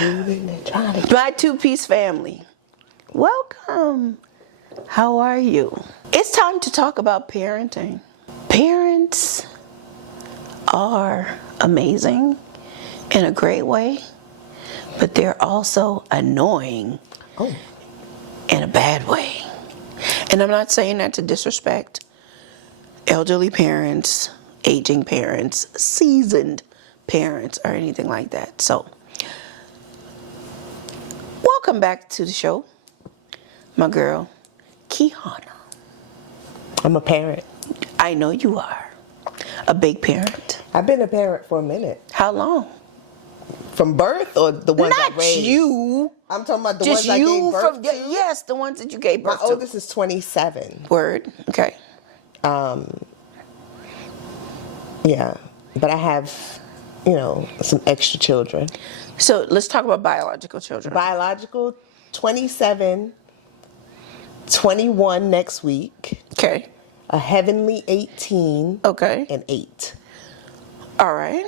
My two-piece family. Welcome. How are you? It's time to talk about parenting. Parents are amazing in a great way, but they're also annoying in a bad way. And I'm not saying that to disrespect elderly parents, aging parents, seasoned parents, or anything like that. So, welcome back to the show, my girl, Kihana. I'm a parent. I know you are. A big parent. I've been a parent for a minute. How long? From birth or the ones I raised? Not you. I'm talking about the Just ones I you gave birth to? Yes, the ones that you gave birth to. My oldest is 27. Word. Okay. Yeah. But I have, some extra children. So let's talk about biological children. Biological, 27, 21 next week. Okay. A heavenly 18. Okay. And 8. All right.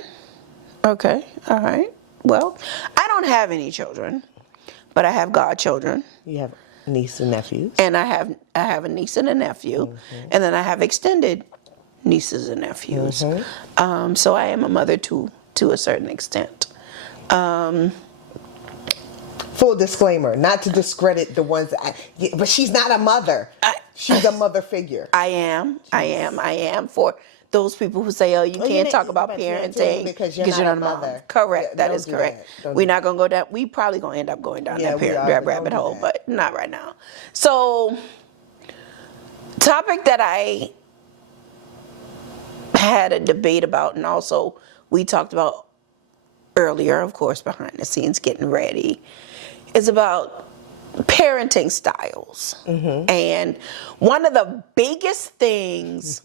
Okay. All right. Well, I don't have any children, but I have godchildren. You have niece and nephews. And I have a niece and a nephew, and then I have extended nieces and nephews. So I am a mother to a certain extent. Full disclaimer, not to discredit the ones but she's not a mother. She's a mother figure. I am for those people who say, "Oh, you can't talk about parenting because you're not a mother." Correct. Yeah, that is correct. We're not gonna go down. We probably gonna end up going down that rabbit hole, but not right now. So, topic that I had a debate about, and also we talked about earlier, of course, behind the scenes, getting ready, is about parenting styles. And one of the biggest things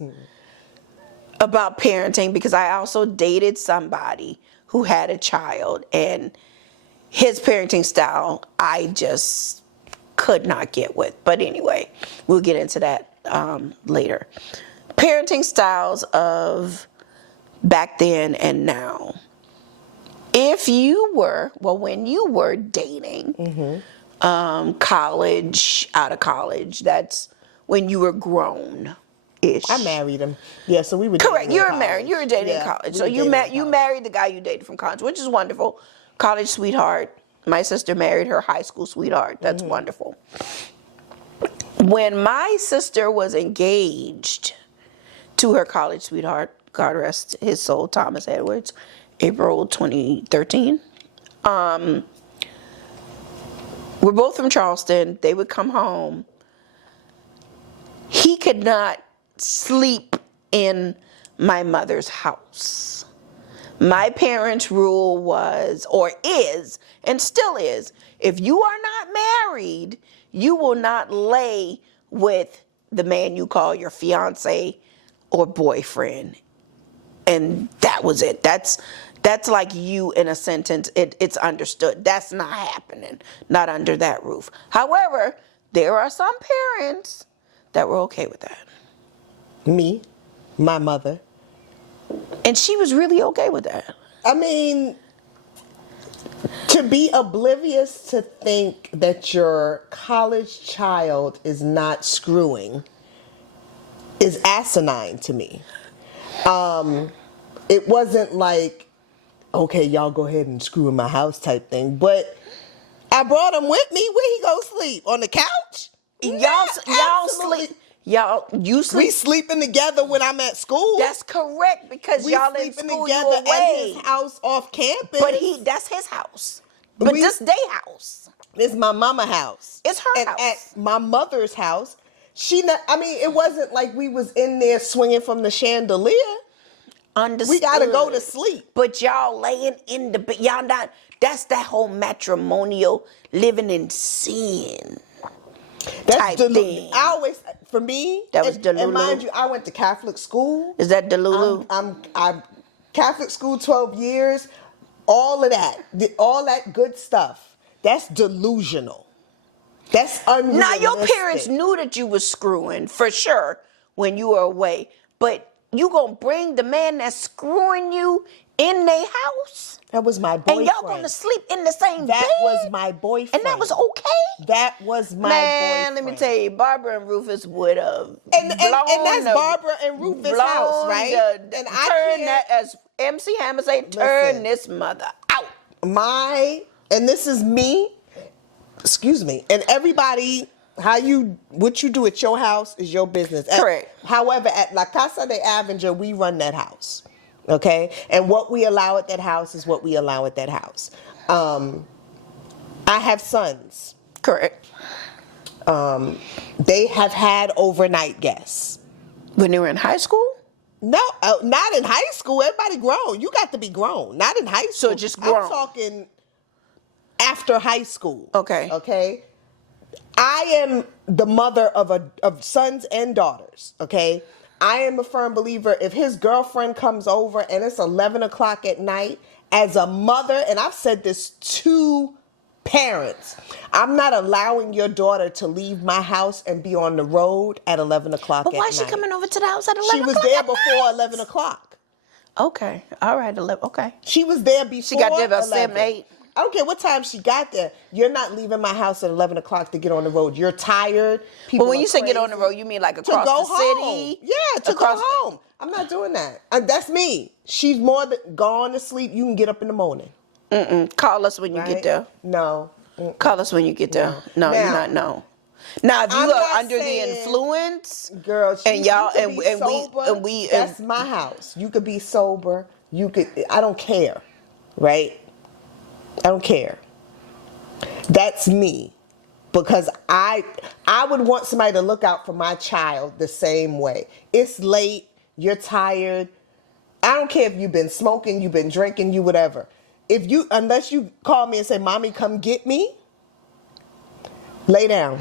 about parenting, because I also dated somebody who had a child, and his parenting style I just could not get with. But anyway, we'll get into that later. Parenting styles of back then and now. If you were, when you were dating, college, out of college, that's when you were grown-ish. I married him. Yeah, so we were correct. You were married. You were dating in college. So you married the guy you dated from college, which is wonderful. College sweetheart. My sister married her high school sweetheart. That's wonderful. When my sister was engaged to her college sweetheart, God rest his soul, Thomas Edwards, April 2013. We're both from Charleston. They would come home. He could not sleep in my mother's house. My parents' rule was, or is, and still is, if you are not married, you will not lay with the man you call your fiance or boyfriend. And that was it. That's like you in a sentence. It's understood. That's not happening. Not under that roof. However, there are some parents that were okay with that. Me, my mother. And she was really okay with that. I mean, to be oblivious to think that your college child is not screwing is asinine to me. It wasn't like, okay, y'all go ahead and screw in my house type thing, but I brought him with me. Where he go sleep? On the couch? Y'all sleep. You sleep. We sleeping together when I'm at school. That's correct, because y'all in school, together you away. At his house off campus. But that's his house. But this day house. It's my mama house. It's her and house. At my mother's house, it wasn't like we was in there swinging from the chandelier. Understood. We gotta go to sleep. But y'all laying in the bed. Y'all not. That's that whole matrimonial living in sin. That's thing. I always, for me, that was Delulu. And mind you, I went to Catholic school. Is that Delulu? I'm Catholic school 12 years. All of that, all that good stuff. That's delusional. That's unrealistic. Now your parents knew that you was screwing for sure when you were away, but you gonna bring the man that's screwing you in their house, That was my and boyfriend. y'all gonna sleep in the same bed. That was my boyfriend. And that was okay? That was my Man, boyfriend. let me tell you, Barbara and Rufus would have And that's Barbara and Rufus' house, right? And I turn that, as MC Hammer say, turn this mother out. And this is me, excuse me, and everybody, what you do at your house is your business. Correct. However, at La Casa de Avenger, we run that house, okay? And what we allow at that house is what we allow at that house. I have sons. Correct. They have had overnight guests. When they were in high school? No, not in high school. Everybody grown. You got to be grown. Not in high school. So just grown. I'm talking after high school. Okay. Okay. I am the mother of sons and daughters. Okay. I am a firm believer. If his girlfriend comes over and it's 11 o'clock at night, as a mother, and I've said this to parents, I'm not allowing your daughter to leave my house and be on the road at 11 o'clock at night. But why is she coming over to the house at 11 She was o'clock there at before night? 11 o'clock. Okay. All right. 11. Okay. She was there before She got there about 11. 7, 8. I don't care what time she got there. You're not leaving my house at 11 o'clock to get on the road. You're tired. People But when are you say get on the crazy. road, you mean like To across go the home. city? Yeah, to go home. I'm not doing that. That's me. She's more than gone to sleep. You can get up in the morning. Call us when you Right? get there. No. Call us when you get there. No, Now- you're not. No. Now, if you I'm are not under the saying- influence, Girl, and y'all you could be and sober, we that's my house. You could be sober. I don't care. Right? I don't care. That's me. Because I would want somebody to look out for my child the same way. It's late, you're tired. I don't care if you've been smoking, you've been drinking, you whatever. Unless you call me and say, "Mommy, come get me," lay down.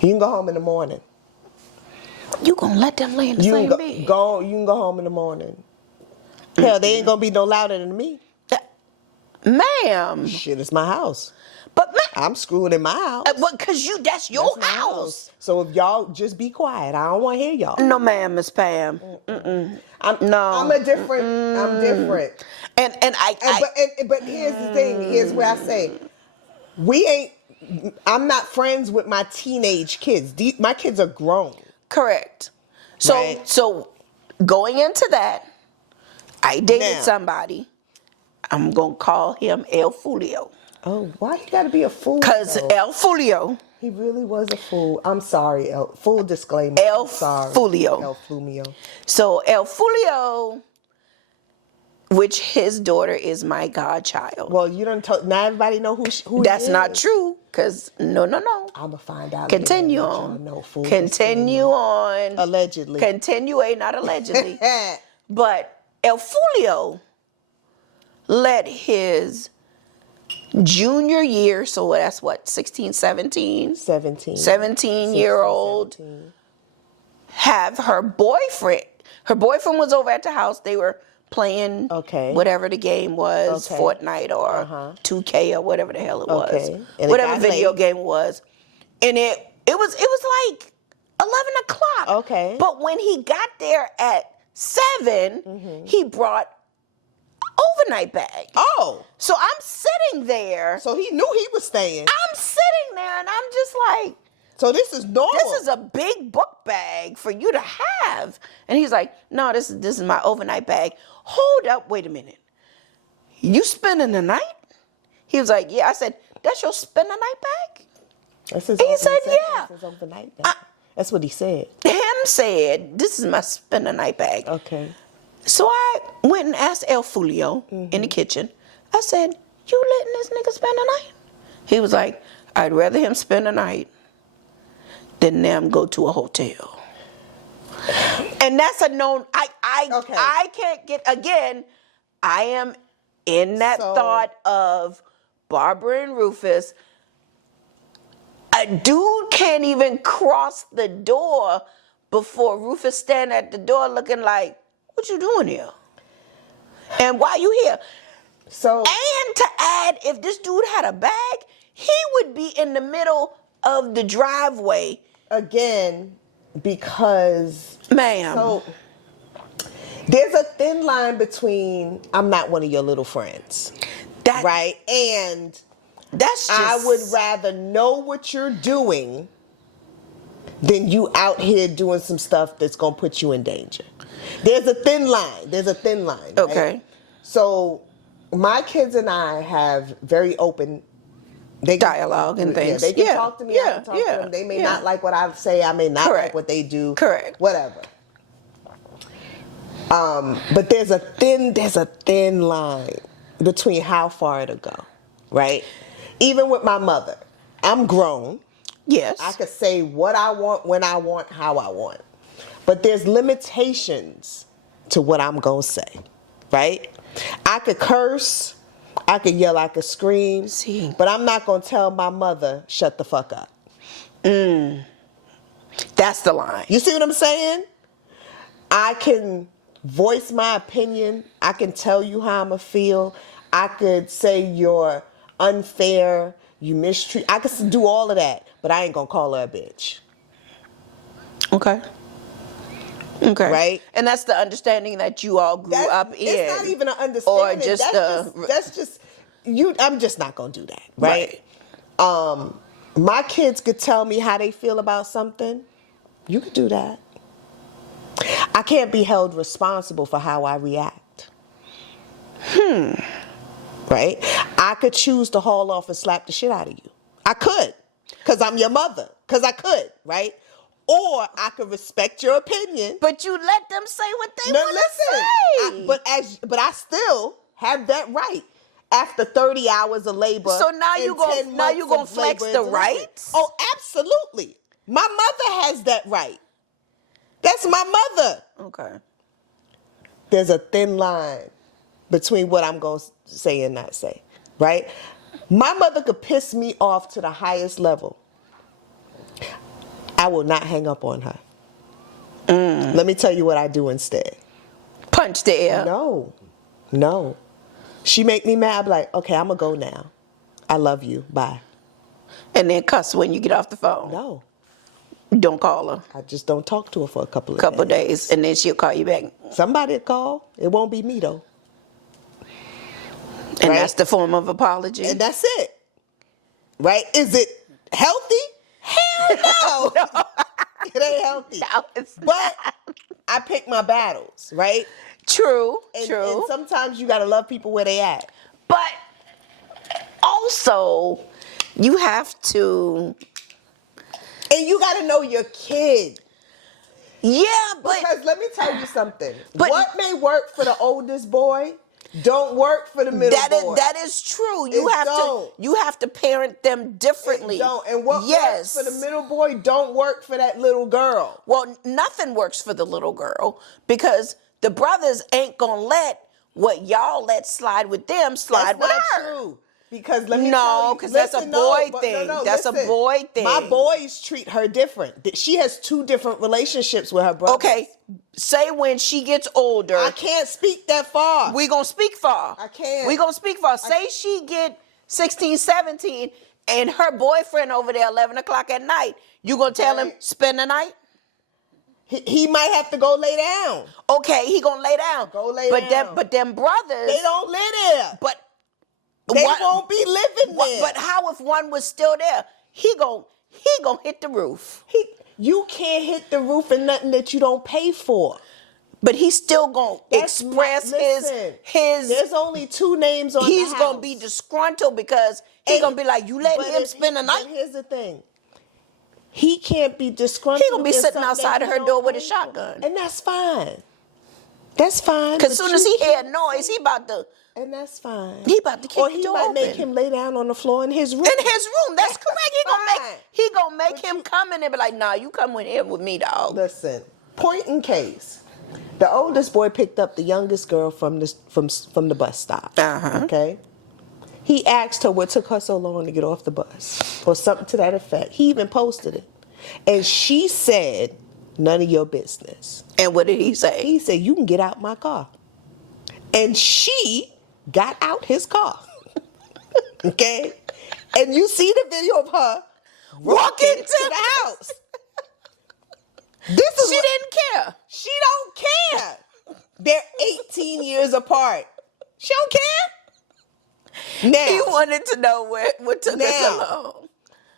You can go home in the morning. you gonna let them lay in the same bed. You can go home in the morning. Hell, they ain't gonna be no louder than me. Ma'am. Shit, it's my house. But I'm screwing in my house. because that's your That's my house. So if y'all just be quiet, I don't want to hear y'all. No, ma'am, Miss Pam. I'm different. But here's the thing. Here's where I say, I'm not friends with my teenage kids. My kids are grown. Correct. So Right. so going into that, I dated Now. somebody. I'm gonna call him El Fulio. Oh, why you gotta be a fool? Cause though? El Fulio, He really was a fool. I'm sorry, full disclaimer. El I'm sorry. Fulio. El Fulio. so El Fulio, which his daughter is my godchild. Well, you don't now everybody know who That's he not is. true. Cause no. I'm gonna find out. Continue later and let on. y'all know, full Continue disclaimer. on. Allegedly. Continue, not allegedly. But El Fulio let his junior year, so that's what, 16, 17? 17. 17-year-old 17. have her boyfriend. Her boyfriend was over at the house. They were playing whatever the game was, Fortnite or 2K or whatever the hell it was. Okay. And Whatever it got video late. game it was. And it was like 11 o'clock. Okay. But when he got there at 7, he brought overnight bag. Oh. So I'm sitting there. So he knew he was staying. I'm sitting there and I'm just like, So this is normal. this is a big book bag for you to have. And he's like, no, this is my overnight bag. Hold up, wait a minute. You spending the night? He was like, yeah. I said, that's your spend the night bag? That's his He said, yeah. That's his overnight bag. That's what he said. Him said, this is my spend the night bag. Okay. So I went and asked El Fulio in the kitchen. I said, you letting this nigga spend the night? He was like, I'd rather him spend the night than them go to a hotel. And that's a known, I can't get, again, I am in that thought of Barbara and Rufus. A dude can't even cross the door before Rufus stand at the door looking like, what you doing here? And why you here? So And to add, if this dude had a bag, he would be in the middle of the driveway. again, because Ma'am. so There's a thin line between I'm not one of your little friends, right? And that's just, I would rather know what you're doing than you out here doing some stuff that's going to put you in danger. There's a thin line. Right? Okay. So my kids and I have very open dialogue and things. They can talk to me. I can talk to them. They may not like what I say. I may not like what they do. Correct. Whatever. But there's a thin line between how far it'll go, right? Even with my mother, I'm grown. Yes. I could say what I want, when I want, how I want. But there's limitations to what I'm going to say, right? I could curse, I could yell, I could scream, but I'm not going to tell my mother, shut the fuck up. That's the line. You see what I'm saying? I can voice my opinion. I can tell you how I'm going to feel. I could say you're unfair, you mistreat. I could do all of that, but I ain't going to call her a bitch. Okay. Right? And that's the understanding that you all grew up in. It's not even an understanding. Or just that's just you. I'm just not going to do that. Right? My kids could tell me how they feel about something. You could do that. I can't be held responsible for how I react. Right? I could choose to haul off and slap the shit out of you. I could. Because I'm your mother. Because I could. Right? Or I could respect your opinion. But you let them say what they want to say. But I still have that right. After 30 hours of labor. So now you're gonna flex the rights? Oh, absolutely. My mother has that right. That's my mother. Okay. There's a thin line between what I'm going to say and not say, right? My mother could piss me off to the highest level. I will not hang up on her. Let me tell you what I do instead. Punch the air. No. She make me mad. I'm like, okay, I'm going to go now. I love you. Bye. And then cuss when you get off the phone. No. Don't call her. I just don't talk to her for a couple of days. And then she'll call you back. Somebody will call. It won't be me, though. And that's the form of apology. And that's it. Right? Is it healthy? Hell no. It ain't healthy. No, it's but not. I pick my battles, right? True. And sometimes you got to love people where they at. But also, you have to... And you got to know your kid. Yeah, but... Because let me tell you something. What may work for the oldest boy don't work for the middle boy. That is true. You have to parent them differently. It don't. And what works for the middle boy don't work for that little girl. Well, nothing works for the little girl because the brothers ain't going to let what y'all let slide with them slide with her. That's not true. Because let me tell you. Because that's a boy thing. That's a boy thing. My boys treat her different. She has two different relationships with her brothers. Okay. Say when she gets older. I can't speak that far. We gonna speak far. I can't. We gonna speak far. Say she get 16, 17 and her boyfriend over there 11 o'clock at night. You gonna tell him spend the night? He might have to go lay down. Okay, he gonna lay down. Go lay down. But them brothers. They don't live there. But they won't be living there. But how if one was still there? He gon' hit the roof. You can't hit the roof and nothing that you don't pay for. But he's still gonna express his. There's only two names on the house. He's gonna be disgruntled because he's gonna be like, you let him spend the night. But here's the thing. He can't be disgruntled. He gonna be sitting outside of her door with a shotgun. And that's fine. That's fine. Because as soon as he hear noise, he about to. And that's fine. He about to kick the door open. Or he might make him lay down on the floor in his room. In his room, that's correct. He gonna make him come in and be like, nah, you come in here with me, dog. Listen, point in case. The oldest boy picked up the youngest girl from the bus stop. Okay? He asked her what took her so long to get off the bus. Or something to that effect. He even posted it. And she said, none of your business. And what did he say? He said, you can get out my car. And she got out his car. Okay? And you see the video of her walking to the house. She didn't care. She don't care. They're 18 years apart. She don't care. Now, He wanted to know what took her so Now. long.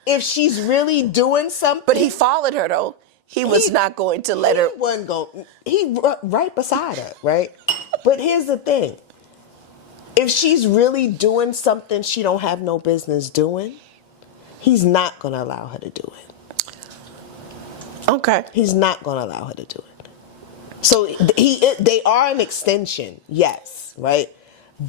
if she's really doing something, But he followed her, though. He was not going to let her. He wasn't going. Right beside her, right? But here's the thing: if she's really doing something she don't have no business doing, he's not going to allow her to do it. Okay. He's not going to allow her to do it. So they are an extension, yes, right?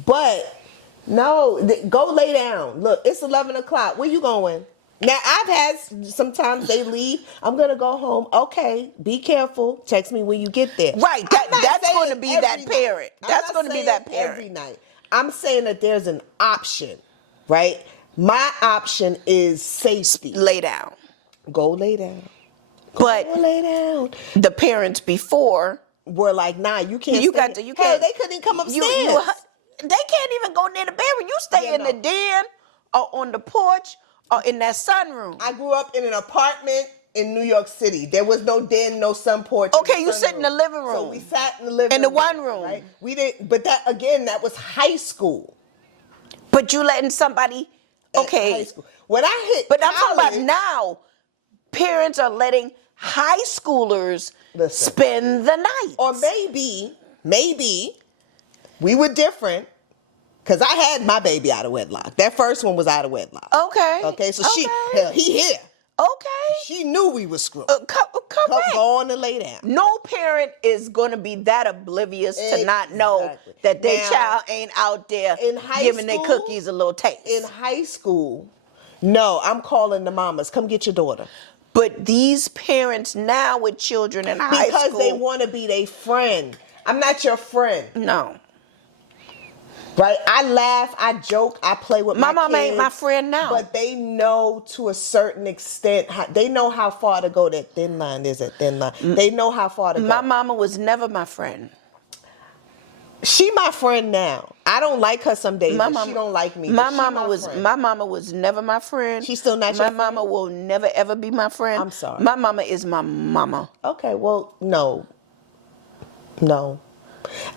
But no, go lay down. Look, it's 11 o'clock. Where you going? Now, I've had, sometimes they leave. I'm going to go home. Okay, be careful. Text me when you get there. Right. That's going to be that parent. That's going to be that parent. Every night. I'm saying that there's an option, right? My option is safety. Lay down. Go lay down. But Go lay down. the parents before Were like, nah, you can't. You stay. got to- you Hell, can't- they couldn't even come upstairs. they can't even go near the bedroom. You stay in the den or on the porch or in that sunroom. I grew up in an apartment in New York City. There was no den, no sun porch. Okay, you sit in the living room. So we sat in the living In room. the one room. Right? We didn't, but that was high school. But you letting somebody, okay. High school. When I hit But I'm college, talking about now. Parents are letting high schoolers Listen. spend the night. or maybe we were different. Cause I had my baby out of wedlock. That first one was out of wedlock. Okay. Okay, so Okay. he here. Okay. She knew we was screwed. Correct. Go on and lay down. No parent is going to be that oblivious to not know Exactly. that their Now, child ain't out there in high giving their school- cookies a little taste. In high school, no, I'm calling the mamas. Come get your daughter. But these parents now with children in high school. Because they want to be their friend. I'm not your friend. No. Right? I laugh, I joke, I play with My my mama ain't kids, my friend now. But they know to a certain extent, they know how far to go. That thin line is that thin line. They know how far to go. My mama was never my friend. She my friend now. I don't like her some days. My and mama, she don't like me. My but she mama was friend. my mama was never my friend. She's still not my your friend? mama will never ever be my friend. I'm sorry. My mama is my mama. Okay, well, no.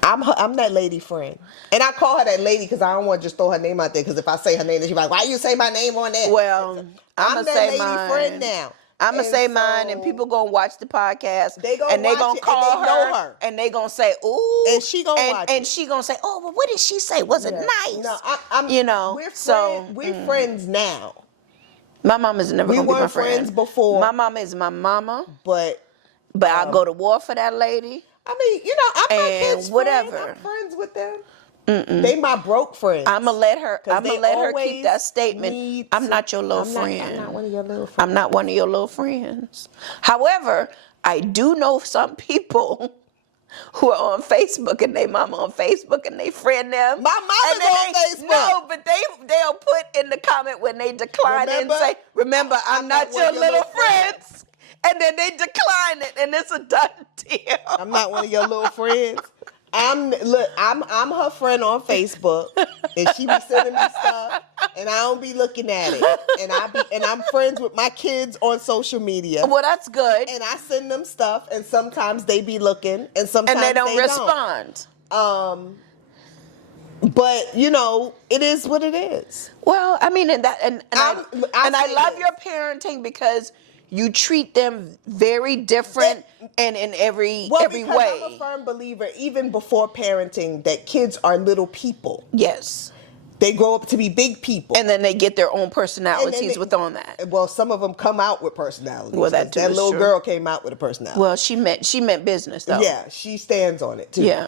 I'm that lady friend. And I call her that lady because I don't want to just throw her name out there, because if I say her name, then she's like, why you say my name on there? Well, I'm that gonna say lady mine. friend now. I'm gonna And say mine, and so- people gonna watch the podcast, They gonna and they watch gonna it, and call they know her. and they gonna say, "Ooh," And she gonna watch and it. she gonna say, "Oh, well, what did she say? Was it Yeah. nice?" No, we're friends now. My mama's never We gonna be my weren't friend. friends before. My mama is my mama, But I'll go to war for that lady. I mean, I'm my And kids' whatever. friend. I'm friends with them. They my broke friends. I'm gonna let her. 'Cause I'm gonna they let her always keep that statement. need I'm to- not your little I'm not- friend. I'm not one of your little friends. I'm not one of your little friends. However, I do know some people who are on Facebook and they mama on Facebook and they friend them. My mama's And then on Facebook. No, but they'll put in the comment when they decline it and Remember? say, "Remember, I'm not your little friends." And then they decline it, and it's a done deal. I'm not one of your little friends. I'm her friend on Facebook, and she be sending me stuff, and I don't be looking at it. And I'm friends with my kids on social media, Well, that's good. and I send them stuff, and sometimes they be looking, and sometimes And they don't respond. But it is what it is. Well, I mean, and I'll I say love this. your parenting because you treat them very different and in every Because way. I'm a firm believer, even before parenting, that kids are little people. Yes. They grow up to be big people. And then they get their own And personalities then they- within that. Well, some of them come out with personalities. Well, that too That is little true. girl came out with a personality. Well, she meant business though. Yeah, she stands on it too. Yeah.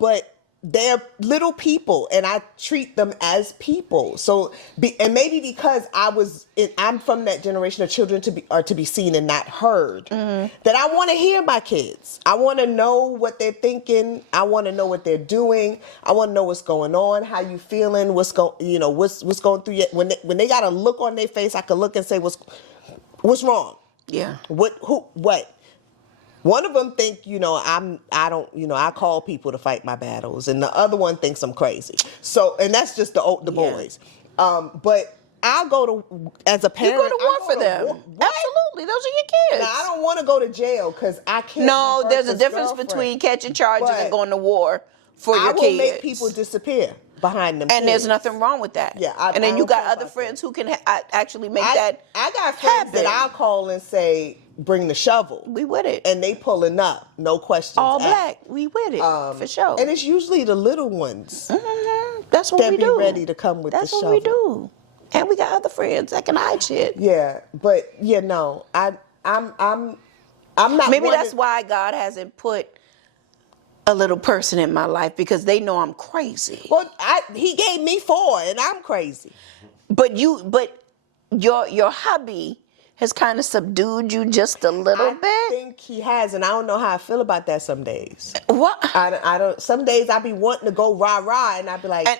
But they're little people, and I treat them as people. So, and maybe because I'm from that generation of children to be seen and not heard, Mm-hmm. that I want to hear my kids. I want to know what they're thinking. I want to know what they're doing. I want to know what's going on, how you feeling, what's going through your, when they got a look on their face, I can look and say what's wrong. Yeah. What. One of them think, I call people to fight my battles, and the other one thinks I'm crazy. So, and that's just the Yeah. boys. But I'll go to, as a parent, You go to war I'll for to them. war. What? Absolutely, those are your kids. Now, I don't want to go to jail because I can't. No, be there's a Bertha's difference girlfriend. between catching charges and But going to war for I your will kids. make people disappear behind them. And kids. there's nothing wrong with that. Yeah, and then I you don't got care other about friends that. who can actually make I that got friends that happen. I'll call and say, bring the shovel. We with it. And they pulling up, no questions All asked. black. We with it, for sure. And it's usually the little ones That's what that we be do. ready to come with That's the what shovel. we do. And we got other friends that can hide shit. Yeah, but no, I'm not. Maybe one that's to- why God hasn't put a little person in my life, because they know I'm crazy. Well, he gave me 4, and I'm crazy. But your hubby has kind of subdued you just a little I bit. think he has, and I don't know how I feel about that some days. What? I don't. Some days I be wanting to go rah rah, and I be like, And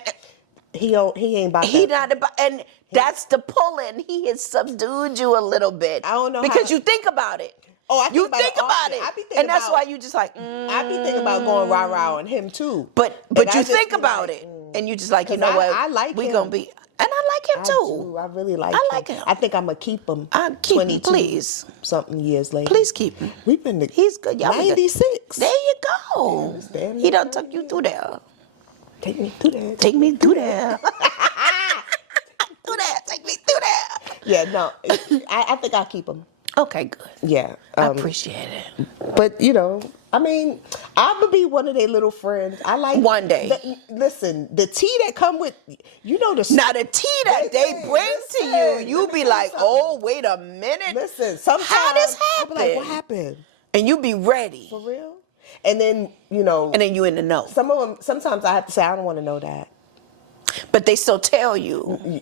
he ain't about he that. not about, and that's the pulling. He has subdued you a little bit. I don't know because how- you think about it. Oh, I think you about think it about often. it, I be thinking and that's about- why you just like. I be thinking about going rah rah on him too. But And I you just think be about like, it, and you just like, you 'Cause know what? I like we him. gonna be, and I like him I too. do. I really like I like him. I think I'm gonna keep him. I keep him, 22 please. something years later. Please keep him. We've been to He's good. Y'all been 96. There you go. damn He done near took you through there. Take me through that. Take me through there. Do that. Take me through there. Yeah, no. I think I'll keep him. Okay, good. Yeah. I appreciate it. But I mean, I'm gonna be one of their little friends. I like One day. Listen, the tea that come with the Now the tea that they Listen, bring to listen, you let me be tell you like, something. oh, wait a minute. Listen, sometimes How this I'll be like, what happen? happened? And you be ready. For real? And then And then you in the know. some of them. Sometimes I have to say, I don't want to know that. But they still tell you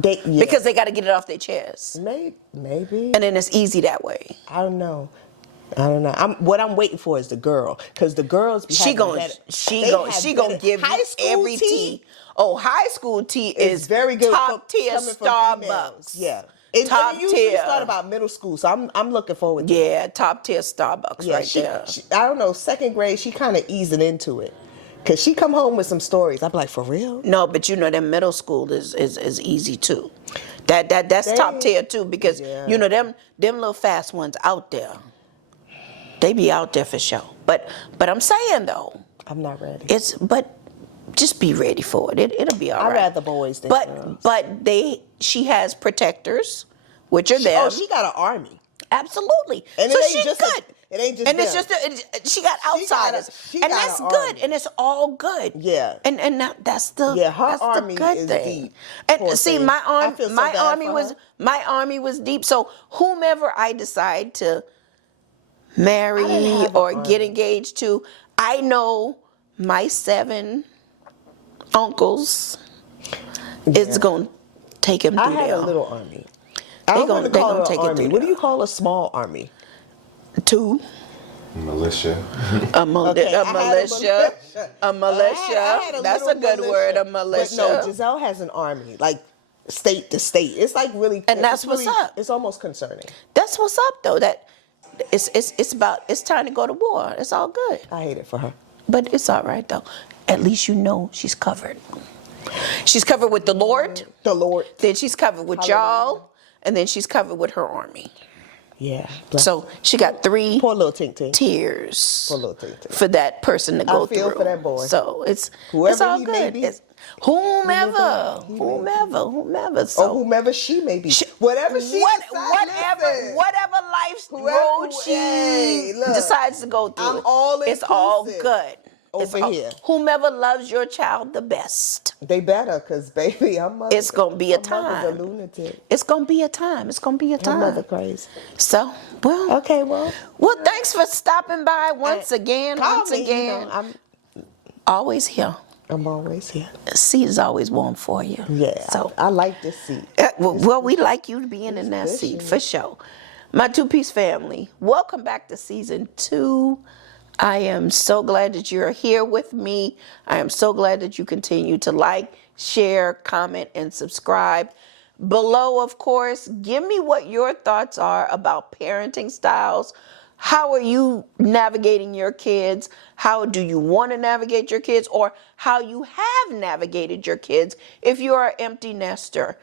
because they got to get it off their chest. maybe. And then it's easy that way. I don't know. What I'm waiting for is the girl, because the girls be She having gonna better- she they gonna have she gonna better- give high you school every tea. Oh, high school tea is very good. top tier coming from Starbucks. females. Yeah. Top it usually tier. start about middle school, so I'm looking forward to it. Yeah, top tier Starbucks right there. I don't know, second grade, she kind of easing into it. Because she come home with some stories. I'm like, for real? No, but them middle school is easy too. That's top tier too, because Yeah. them little fast ones out there. They be out there for sure. But I'm saying though, I'm not ready. but just be ready for it. It'll be all I'd right. rather boys than girls. But she has protectors, which are them. Oh, she got an army. Absolutely. And so it ain't she's just good. it ain't just and it's them. just she got outsiders, she and got that's an good, army. and it's all good. Yeah. And that's the Yeah, her that's army the good is thing. deep. And Poor see, thing. I feel so my bad army for was her. my army was deep. So whomever I decide to marry have an or army. get engaged to, I know my 7 uncles is gonna take him I through had there. a little army. I They don't gonna- want they to call gonna it take an it army. through What do there. you call a small army? 2. Militia. A Okay, militia. I had A militia. I had a That's a little good word, a But militia. no, Giselle has an army, like state to state. It's like really, And that's it's what's really- up. It's almost concerning. That's what's up, though. That it's time to go to war. It's all good. I hate it for her. But it's all right, though. At least you know she's covered. She's covered with the Lord. The Lord. Then she's covered with Hallelujah. y'all. And then she's covered with her army. Yeah. bless So she got 3 poor little Tink Tink. tiers Poor little Tink Tink. for that person to go I feel through. for that boy. So it's Whoever all he may good. be. It's whomever. So Or whomever she may be. Whatever she decides, listen. whatever life's road she hey, look, decides to go through, I'm all it's all inclusive good. It's over all- here. Whomever loves your child the best. They better, because baby, her mother. It's gonna be a her mother's time. a lunatic. It's gonna be a time. It's gonna be a Her mother time. crazy. So, well, Okay, well. thanks for stopping by once again. Call Once me, again, I'm always here. always here. Seat is always warm for you. Yeah. So, I like this seat. well, we like you being in that seat for sure. My 2-piece family, welcome back to season 2. I am so glad that you're here with me. I am so glad that you continue to like, share, comment, and subscribe. Below, of course, give me what your thoughts are about parenting styles. How are you navigating your kids? How do you want to navigate your kids? Or how you have navigated your kids if you're an empty nester.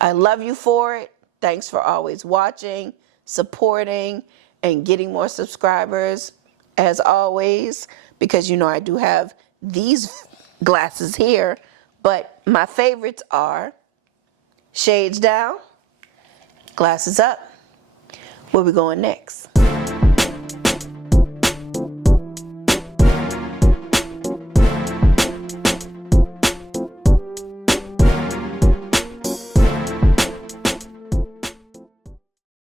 I love you for it. Thanks for always watching. supporting, and getting more subscribers as always, because you know I do have these glasses here, but my favorites are shades down, glasses up. Where we going next?